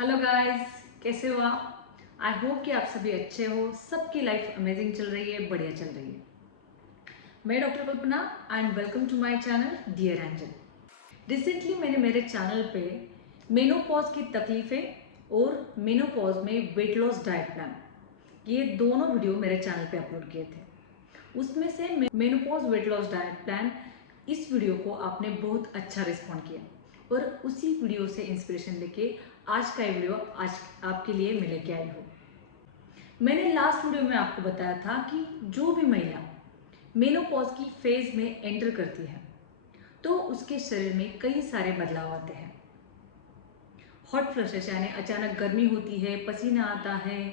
Hello guys, कैसे हो आप? आई होप कि आप सभी अच्छे हो, सबकी लाइफ अमेजिंग चल रही है, बढ़िया चल रही है। मैं doctor Kalpana and welcome to my channel dear angel. Recently मैंने मेरे चैनल पे मेनोपॉज की तकलीफ़ें और मेनोपॉज में वेट लॉस डाइट प्लान, ये दोनों वीडियो मेरे चैनल पे अपलोड किए थे। उसमें से menopause weight loss diet plan, इस वीडियो को आपने बहुत अच्छा रिस्पॉन्ड किया और उसी वीडियो से इंस्पिरेशन लेके आज का ये वीडियो आज आपके लिए मैं लेके आई हूँ। मैंने लास्ट वीडियो में आपको बताया था कि जो भी महिला मेनोपॉज की फेज में एंटर करती है तो उसके शरीर में कई सारे बदलाव आते हैं। हॉट फ्लशेस यानी अचानक गर्मी होती है, पसीना आता है,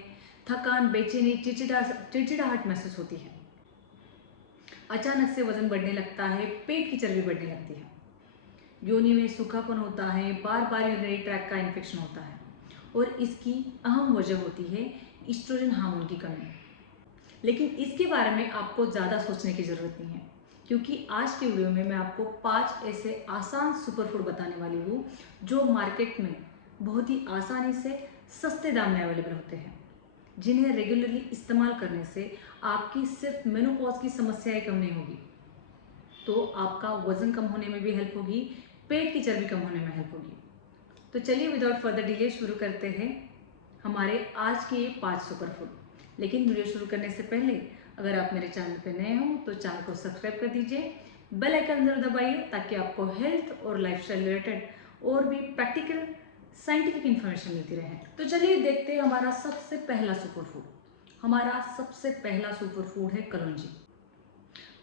थकान, बेचैनी, चिड़चिड़ाहट महसूस होती है। अचानक से वजन बढ़ने लगता है, पेट की चर्बी बढ़ने लगती है, योनि में सूखापन होता है, बार बार यूरिनरी ट्रैक का इन्फेक्शन होता है और इसकी अहम वजह होती है ईस्ट्रोजन हार्मोन की कमी। लेकिन इसके बारे में आपको ज़्यादा सोचने की ज़रूरत नहीं है, क्योंकि आज के वीडियो में मैं आपको 5 ऐसे आसान सुपर फूड बताने वाली हूँ जो मार्केट में बहुत ही आसानी से सस्ते दाम में अवेलेबल होते हैं, जिन्हें रेगुलरली इस्तेमाल करने से आपकी सिर्फ मेनोपॉज की समस्याएं कम नहीं होगी, तो आपका वजन कम होने में भी हेल्प होगी, पेट की चर्बी कम होने में हेल्प होगी। तो चलिए विदाउट फर्दर डिले शुरू करते हैं हमारे आज के ये 5 सुपर फूड। लेकिन वीडियो शुरू करने से पहले अगर आप मेरे चैनल पर नए हो तो चैनल को सब्सक्राइब कर दीजिए, बेल आइकन जरूर दबाइए ताकि आपको हेल्थ और लाइफस्टाइल रिलेटेड और भी प्रैक्टिकल साइंटिफिक इंफॉर्मेशन मिलती रहे। तो चलिए देखते हैं हमारा सबसे पहला सुपर फूड। हमारा सबसे पहला सुपर फूड है कलौंजी।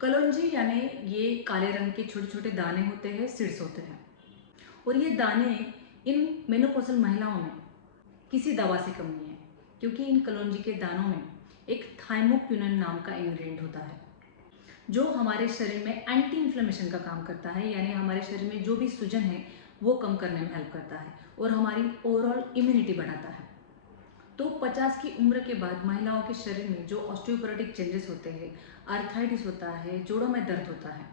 कलौंजी यानी ये काले रंग के छोटे छोटे दाने होते हैं, सीड्स होते हैं, और ये दाने इन मेनोपॉजल महिलाओं में किसी दवा से कम नहीं है, क्योंकि इन कलौंजी के दानों में एक थाइमोक्विनोन नाम का इंग्रेडिएंट होता है जो हमारे शरीर में एंटी इन्फ्लेमेशन का काम करता है, यानी हमारे शरीर में जो भी सूजन है वो कम करने में हेल्प करता है और हमारी ओवरऑल इम्यूनिटी बढ़ाता है। तो 50 की उम्र के बाद महिलाओं के शरीर में जो ऑस्टियोपोरोटिक चेंजेस होते हैं, आर्थराइटिस होता है, जोड़ों में दर्द होता है,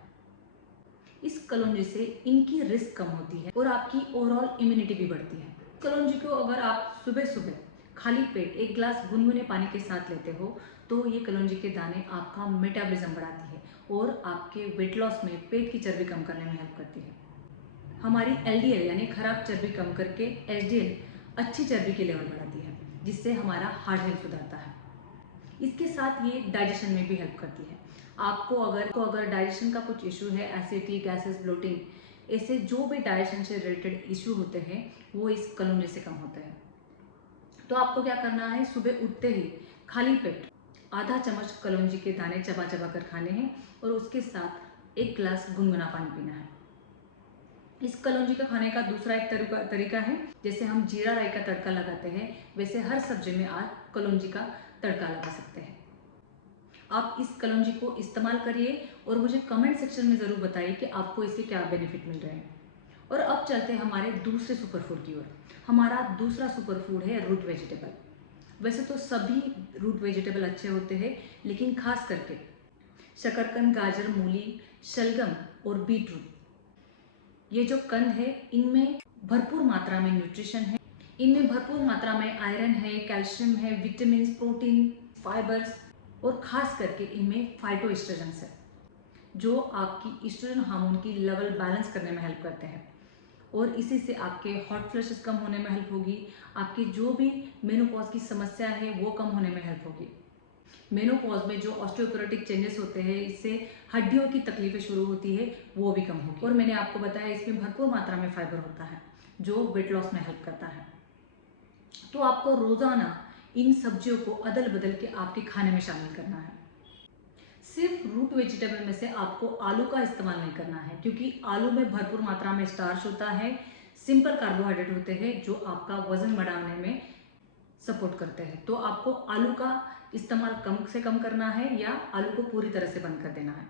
इस कलौंजी से इनकी रिस्क कम होती है और आपकी ओवरऑल इम्यूनिटी भी बढ़ती है। कलौंजी को अगर आप सुबह सुबह खाली पेट एक ग्लास गुनगुने पानी के साथ लेते हो तो ये कलौंजी के दाने आपका मेटाबॉलिज्म बढ़ाती है और आपके वेट लॉस में पेट की चर्बी कम करने में हेल्प करती है। हमारी एलडीएल यानी खराब चर्बी कम करके एचडीएल अच्छी चर्बी के लेवल बढ़ाती है, जिससे हमारा हार्ट हेल्थ सुधरता है। इसके साथ ये डाइजेशन में भी हेल्प करती है। आपको अगर डाइजेशन का कुछ इशू है, एसिडिटी, गैसेस, ब्लोटिंग, ऐसे जो भी डाइजेशन से रिलेटेड इशू होते हैं वो इस कलौंजी से कम होते हैं। तो आपको क्या करना है, सुबह उठते ही खाली पेट आधा चम्मच कलौंजी के दाने चबा चबा कर खाने हैं और उसके साथ एक गिलास गुनगुना पानी पीना है। इस कलौंजी का खाने का दूसरा एक तरीका है, जैसे हम जीरा राई का तड़का लगाते हैं वैसे हर सब्जी में आप कलौंजी का तड़का लगा सकते हैं। आप इस कलौंजी को इस्तेमाल करिए और मुझे कमेंट सेक्शन में ज़रूर बताइए कि आपको इससे क्या बेनिफिट मिल रहे हैं। और अब चलते हैं हमारे दूसरे सुपर फूड की ओर। हमारा दूसरा सुपर फूड है रूट वेजिटेबल। वैसे तो सभी रूट वेजिटेबल अच्छे होते हैं, लेकिन खास करके शकरकंद, गाजर, मूली, शलगम और बीटरूट, ये जो कंद है इनमें भरपूर मात्रा में न्यूट्रिशन है, इनमें भरपूर मात्रा में आयरन है, कैल्शियम है, विटामिन, प्रोटीन, फाइबर्स और खास करके इनमें फाइटोएस्ट्रोजेंस है जो आपकी ईस्ट्रोजन हार्मोन की लेवल बैलेंस करने में हेल्प करते हैं और इसी से आपके हॉट फ्लशेस कम होने में हेल्प होगी, आपकी जो भी मेनोपॉज की समस्या है वो कम होने में हेल्प होगी। मेनोपॉज में जो ऑस्टियोपोरोटिक चेंजेस होते हैं, इससे हड्डियों की तकलीफें शुरू होती है, वो भी कम होगी। और मैंने आपको बताया इसमें भरपूर मात्रा में फाइबर होता है जो वेट लॉस में हेल्प करता है। तो आपको रोजाना इन सब्जियों को अदल बदल के आपके खाने में शामिल करना है। सिर्फ रूट वेजिटेबल में से आपको आलू का इस्तेमाल नहीं करना है, क्योंकि आलू में भरपूर मात्रा में स्टार्च होता है, सिंपल कार्बोहाइड्रेट होते हैं जो आपका वजन बढ़ाने में सपोर्ट करते हैं। तो आपको आलू का इस्तेमाल कम से कम करना है या आलू को पूरी तरह से बंद कर देना है।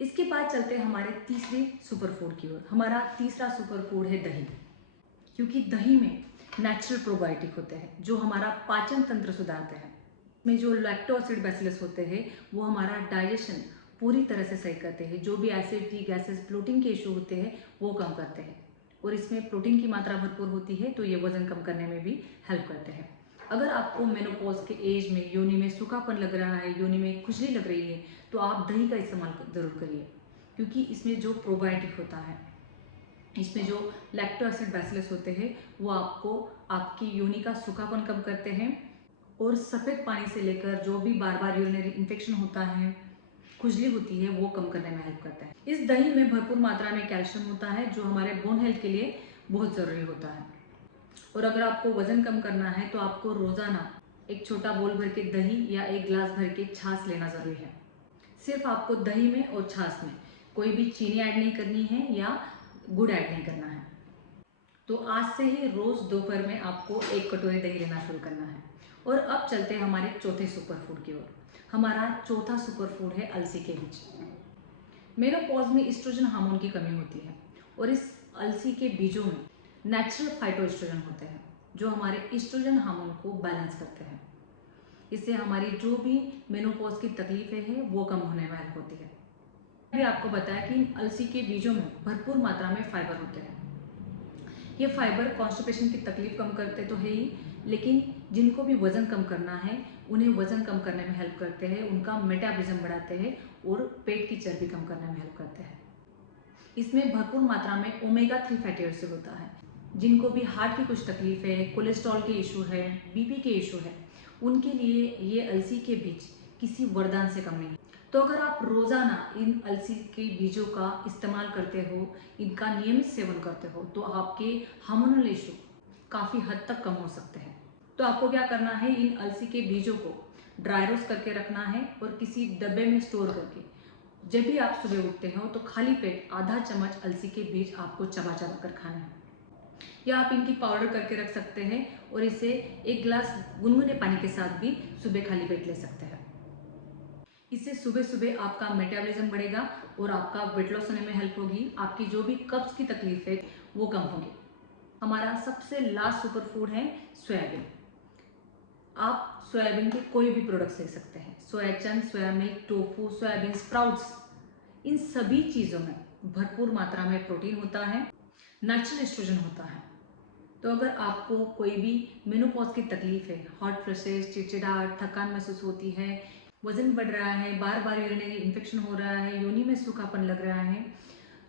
इसके बाद चलते हैं हमारे तीसरे सुपर फूड की ओर। हमारा तीसरा सुपर फूड है दही, क्योंकि दही में नेचुरल प्रोबायोटिक होते हैं जो हमारा पाचन तंत्र सुधारते हैं। में जो लैक्टोएसिड बैसिलस होते हैं वो हमारा डाइजेशन पूरी तरह से सही करते हैं, जो भी एसिडिटी, गैसेस, ब्लोटिंग के इशू होते हैं वो कम करते हैं और इसमें प्रोटीन की मात्रा भरपूर होती है, तो ये वज़न कम करने में भी हेल्प करते हैं। अगर आपको मेनोपॉज के एज में योनि में सूखापन लग रहा है, योनि में खुजली लग रही है, तो आप दही का इस्तेमाल ज़रूर करिए, क्योंकि इसमें जो प्रोबायोटिक होता है, इसमें जो लैक्टो एसिड बैसिलस होते हैं, वो आपको आपकी योनि का सूखापन कम करते हैं और सफ़ेद पानी से लेकर जो भी बार बार यूरिनरी इन्फेक्शन होता है, खुजली होती है, वो कम करने में हेल्प करता है। इस दही में भरपूर मात्रा में कैल्शियम होता है, जो हमारे बोन हेल्थ के लिए बहुत ज़रूरी होता है। और अगर आपको वज़न कम करना है तो आपको रोज़ाना एक छोटा बोल भर के दही या एक गिलास भर के छाछ लेना ज़रूरी है। सिर्फ आपको दही में और छाछ में कोई भी चीनी ऐड नहीं करनी है या गुड़ ऐड नहीं करना है। तो आज से ही रोज़ दोपहर में आपको एक कटोरी दही लेना शुरू करना है। और अब चलते हैं हमारे चौथे सुपर फूड की ओर। हमारा चौथा सुपर फूड है अलसी के बीज। मेनोपॉज में एस्ट्रोजन हार्मोन की कमी होती है और इस अलसी के बीजों में नेचुरल फाइटोएस्ट्रोजन होते हैं, जो हमारे एस्ट्रोजन हार्मोन को बैलेंस करते हैं। इससे हमारी जो भी मेनोपॉज की तकलीफें हैं वो कम होने में हेल्प होती है। अभी आपको बताया कि अलसी के बीजों में भरपूर मात्रा में फाइबर होते हैं। ये फाइबर कॉन्स्टिपेशन की तकलीफ कम करते तो है ही, लेकिन जिनको भी वज़न कम करना है उन्हें वज़न कम करने में हेल्प करते हैं, उनका मेटाबॉलिज्म बढ़ाते हैं और पेट की चर्बी कम करने में हेल्प करते हैं। इसमें भरपूर मात्रा में ओमेगा 3 फैटी एसिड होता है। जिनको भी हार्ट की कुछ तकलीफ है, कोलेस्ट्रॉल के इशू है, बीपी के इशू है, उनके लिए ये अलसी के बीज किसी वरदान से कम नहीं। तो अगर आप रोज़ाना इन अलसी के बीजों का इस्तेमाल करते हो, इनका नियमित सेवन करते हो, तो आपके हार्मोनल इशू काफ़ी हद तक कम हो सकते हैं। तो आपको क्या करना है, इन अलसी के बीजों को ड्राई रोस्ट करके रखना है और किसी डब्बे में स्टोर करके जब भी आप सुबह उठते हो तो खाली पेट आधा चम्मच अलसी के बीज आपको चबा चबा कर खाना है। या आप इनकी पाउडर करके रख सकते हैं और इसे एक गिलास गुनगुने पानी के साथ भी सुबह खाली पेट ले सकते हैं। इससे सुबह सुबह आपका मेटाबॉलिज्म बढ़ेगा और आपका वेट लॉस होने में हेल्प होगी। आपकी जो भी कब्ज की तकलीफ है वो कम होगी। हमारा सबसे लास्ट सुपर फूड है सोयाबीन। आप सोयाबीन के कोई भी प्रोडक्ट्स ले सकते हैं, soya chunk, soya milk, tofu, soybean sprouts, इन सभी चीज़ों में भरपूर मात्रा में प्रोटीन होता है, नेचुरल एस्ट्रोजन होता है। तो अगर आपको कोई भी मेनोपॉज की तकलीफ है, हॉट फ्लशेस, चिड़चिड़ाहट, थकान महसूस होती है, वजन बढ़ रहा है, बार बार यूरिनरी इन्फेक्शन हो रहा है, योनि में सूखापन लग रहा है,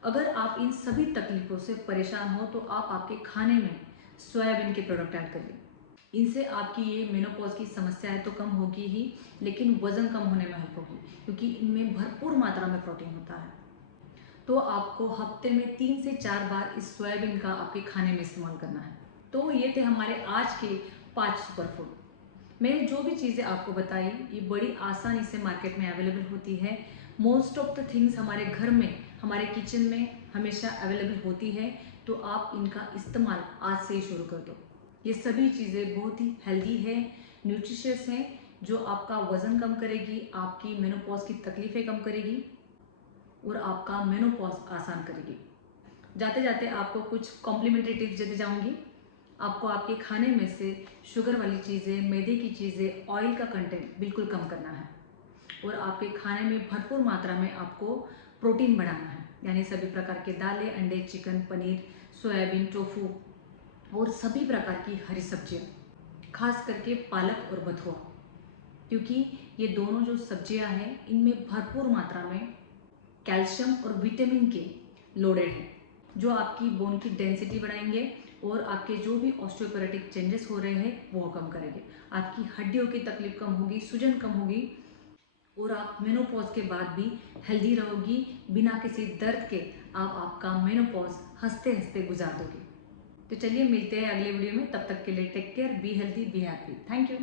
अगर आप इन सभी तकलीफों से परेशान हो तो आप आपके खाने में सोयाबीन के प्रोडक्ट ऐड करिए। इनसे आपकी ये मेनोपॉज की समस्या है तो कम होगी ही, लेकिन वज़न कम होने में हेल्प होगी, क्योंकि इनमें भरपूर मात्रा में प्रोटीन होता है। तो आपको हफ्ते में 3 से 4 बार इस सोयाबीन का आपके खाने में इस्तेमाल करना है। तो ये थे हमारे आज के 5 सुपर फूड। मैंने जो भी चीज़ें आपको बताई ये बड़ी आसानी से मार्केट में अवेलेबल होती है। मोस्ट ऑफ द थिंग्स हमारे घर में, हमारे किचन में हमेशा अवेलेबल होती है, तो आप इनका इस्तेमाल आज से ही शुरू कर दो। ये सभी चीज़ें बहुत ही हेल्दी है, न्यूट्रिशियस हैं, जो आपका वज़न कम करेगी, आपकी मेनोपॉज की तकलीफ़ें कम करेगी और आपका मेनोपॉज आसान करेगी। जाते जाते आपको कुछ कॉम्प्लीमेंट्री टिप्स देते जाऊंगी। आपको आपके खाने में से शुगर वाली चीज़ें, मैदे की चीज़ें, ऑयल का कंटेंट बिल्कुल कम करना है और आपके खाने में भरपूर मात्रा में आपको प्रोटीन बढ़ाना है, यानी सभी प्रकार के दालें, अंडे, चिकन, पनीर, सोयाबीन, टोफू और सभी प्रकार की हरी सब्जियाँ, खास करके पालक और बथुआ, क्योंकि ये दोनों जो सब्जियां हैं इनमें भरपूर मात्रा में कैल्शियम और विटामिन के लोडेड है, जो आपकी बोन की डेंसिटी बढ़ाएंगे और आपके जो भी ऑस्टियोपोरोटिक चेंजेस हो रहे हैं वो कम करेंगे। आपकी हड्डियों की तकलीफ कम होगी, सूजन कम होगी और आप मेनोपॉज के बाद भी हेल्दी रहोगी। बिना किसी दर्द के आप आपका मेनोपॉज हंसते हंसते गुजार दोगे। तो चलिए मिलते हैं अगले वीडियो में, तब तक के लिए take care, be healthy, be happy. Thank you.